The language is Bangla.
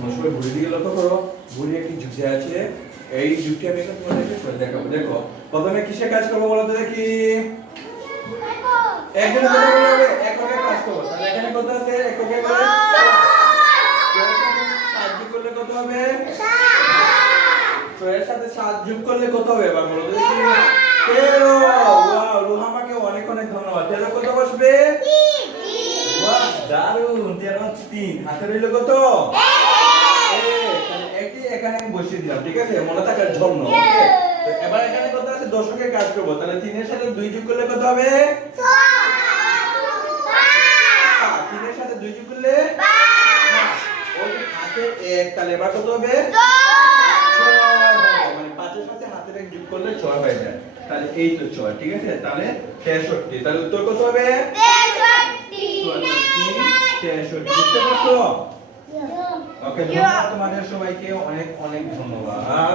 তোমরা সবাই ঘুরে দিকে লক্ষ্য করো, ঘুরে একটি যুক্তি আছে, এই যুক্তি আমি এখন তোমাদেরকে করে দেখাবো। দেখো প্রথমে কিসে কাজ করবো বলো তো দেখি। একজনের কথা বলা হবে, এককে কাজ করবো। তাহলে এখানে কত আছে? এককে করে সাহায্য করলে কত হবে? তো এর সাথে সাহায্য করলে কত হবে এবার বলো তো দেখি। 13। ওয়াও, রুহামাকে অনেক অনেক ধন্যবাদ। 13 কত বসবে? বাহ, দারুণ। 13 3 হাতে রইল কত? তাহলে একই এখানে আমি বসিয়ে দিলাম, ঠিক আছে, মনে থাকার জন্য। ওকে, তো এবার এখানে কত আছে? দশকে কাজ করব। তাহলে 3 এর সাথে 2 যোগ করলে কত হবে? 3 এর সাথে 2 যোগ করলে 5। ওই হাতে 1, তাহলে এবার কত হবে? 6 হবে। মানে 5 এর সাথে হাতের 1 যোগ করলে 6 হয়ে যায়। তাহলে এই তো 6, ঠিক আছে। তাহলে 63। তাহলে উত্তর কত হবে? 63। বুঝতে পারছো? ওকে, তোমাদের সবাইকে অনেক অনেক ধন্যবাদ।